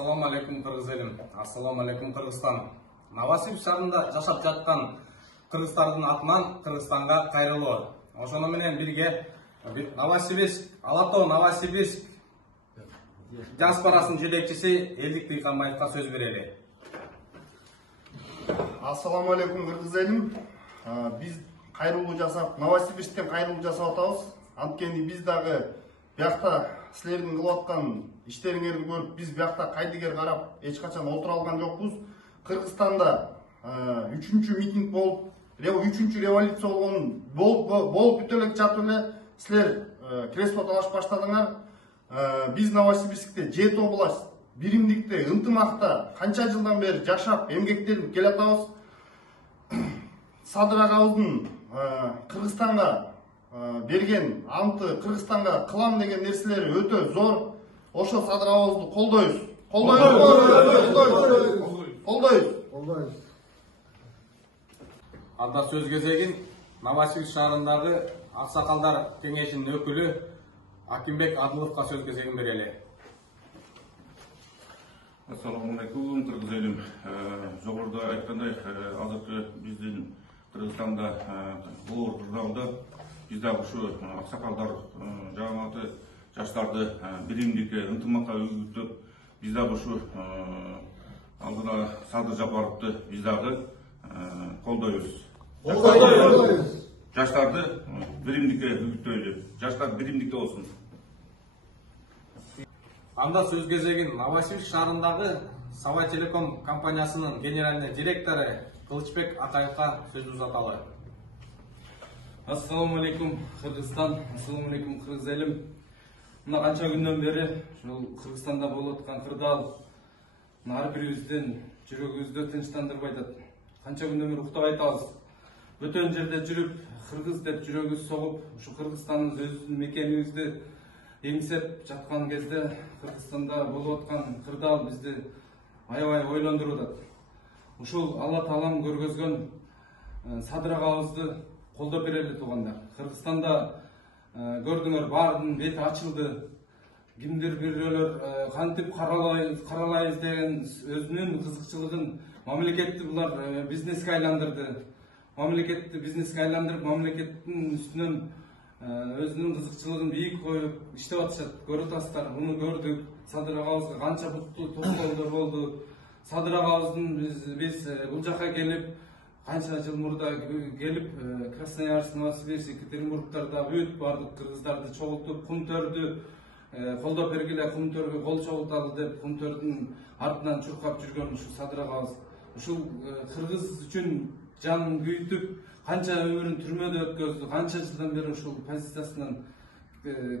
Assalamu alaikum Kırgız elim. Assalamu alaikum Kırgızstan. Новосибирск шаарында жашап жаткан кыргыздардын атынан Кыргызстанга кайрылуу. Ошону менен бирге Новосибирск, Алатоо Новосибирск диаспорасынын жетекчиси Элдик Дыйканбаевга сөз берели. Assalamu alaikum Kırgız elim. Biz кайрылуу жасап, Новосибирсктен кайрылуу жасап атабыз. Анткени биз дагы биякта силердин кылып аткан иштериңерди көрүп, биз биякта кайдыгер карап, эч качан отура алган жокпуз. Кыргызстанда 3-чү митинг болуп, 3-чү революция болуп бүтө элек жатып эле силер кресло талаш баштадыңар. Биз Новосибирскте 7 область биримдикте, ынтымакта канча жылдан бери жашап, эмгектенип келатабыз. Садыр агабыздын Кыргызстанга берген анты, Кыргызстанга кылам деген нерселери өтө зор. Ошо Садыр агабызды колдойбуз. Колдойбуз. Анда сөз кезегин Новосибирск шаарындагы Аксакалдар кеңешинин өкүлү Акимбек Адыловго сөз кезегин берели. Assalamu alaikum Kırgız elim. Жогоруда айткандай, азыркы биздин Кыргызстанда бул журналда биз дагы ушу аксакалдар жамааты жаштарды биримдикке, ынтымакка үгүттөп, биз дагы ушу алдыда Садыр Жапаровду биз дагы колдойбуз. Жаштарды биримдикке үгүттөйлү. Жаштар биримдикте болсун. Анда сөз кезегин Новосибирск шаарындагы Сава Телеком компаниясынын генеральный директору Кылычбек Акаевга сөз узаталы. Assalamu alaikum Kırgızstan, assalamu alaikum Kırgız elim. Мына канча күндөн бери ушул Кыргызстанда болуп аткан кырдаал ар бирибиздин жүрөгүбүздү тынчтандырбай атат. Канча күндөн бери уктабай атабыз. Бөтөн жерде жүрүп, кыргыз деп жүрөгүбүз согуп, ушу Кыргызстандын өзүбүздүн мекенибизди эңсеп жаткан кезде Кыргызстанда болуп аткан кырдаал бизди аябай ойлондуруп атат. Ушул Алла Таалам көргөзгөн Садыр агабызды колдоп берели туугандар. Кыргызстанда көрдүңөр, баардын бети ачылды. Кимдир бирөөлөр кантип каралайбыз деген өзүнүн кызыкчылыгын мамлекетти булар бизнеске айландырды. Мамлекетти бизнеске айландырып, мамлекеттин үстүнөн өзүнүн кызыкчылыгын бийик коюп иштеп атышат. Көрүп атасыздар, муну көрдүк. Садыр агабызга канча буттуу токтоолдор болду. Садыр агабыздын биз бул жака келип, канча жыл мурда келип, Красноярск, Новосибирск, Екатеринбургтарда бүт бардык кыргыздарды чогултуп, Кумтөрдү колдоп бергиле, Кумтөргө кол чогулталы деп, Кумтөрдүн артынан чуркап жүргөн ушу Садыр агабыз. Ушул кыргыз үчүн жанын күйүтүп, канча өмүрүн түрмөдө өткөздү, канча жылдан бери ушул позициясынан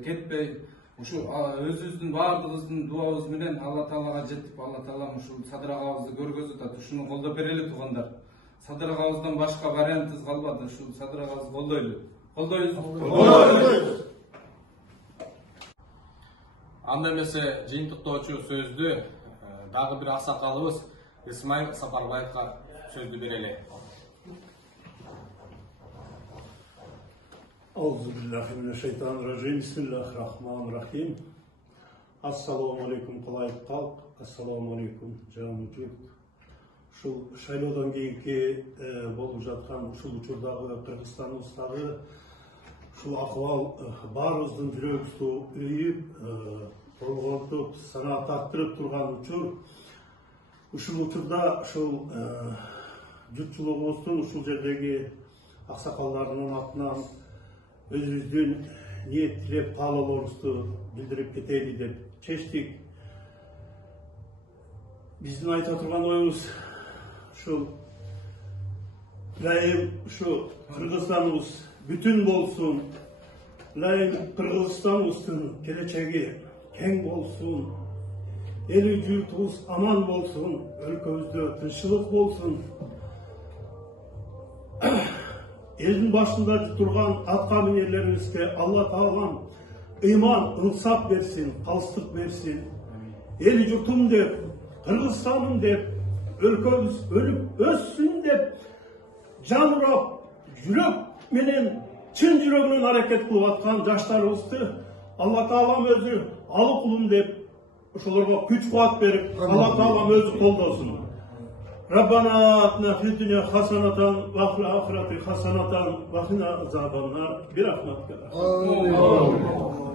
кетпей, ушу өзүбүздүн баардыгыбыздын дуабыз менен Алла Таалага жетип, Алла Таалам ушул Садыр агабызды көргөзүп атат. Ушуну колдоп берели туугандар. Садыр агабыздан башка вариантыбыз калбады. Ушул Садыр агабызды колдойлу. Колдойбуз. Анда эмесе жыйынтыктоочу сөздү дагы бир аксакалыбыз Исмаил Сапарбаевга сөздү берели. Bismillahirrahmanirrahim. Assalamu alaikum калайык калк, assalamu alaikum жан жұрт. Ушул шайлоодон кийинки болуп жаткан ушул учурдагы Кыргызстаныбыздагы ушул акыбал баарыбыздын жүрөгүбүздү үйүп, толгортуп, санаа тартырып турган учур. Ушул учурда ушул журтчулугубуздун ушул жердеги аксакалдарынын атынан өзүбүздүн ниет тилеп каалоолорубузду билдирип кетели деп чечтик. Биздин айта турган оюбуз ушул ылайым ушу Кыргызстаныбыз бүтүн болсун, ылайым Кыргызстаныбыздын келечеги кең болсун, эли журтубуз аман болсун, өлкөбүздө тынччылык болсун. Elin başında durgan atka minерlerimizde Allah Taala'm iman, ınsaf versin, kalstık versin. Eli yurtum dep, Kırgızstan'ım dep, ülkemiz ölüp özsün dep, canrap, yürek menen, çın yüreğinin hareket kılıp atkan yaşlarımızdı Allah Taala'm özü, alı kulum dep, ошолорго күч кубат берип, Алла Таалам өзү колдосун. Rabbana atna fid dunya hasanatan ve fil ahireti hasanatan ve qina azabannar. Bir rahmetka. Amin.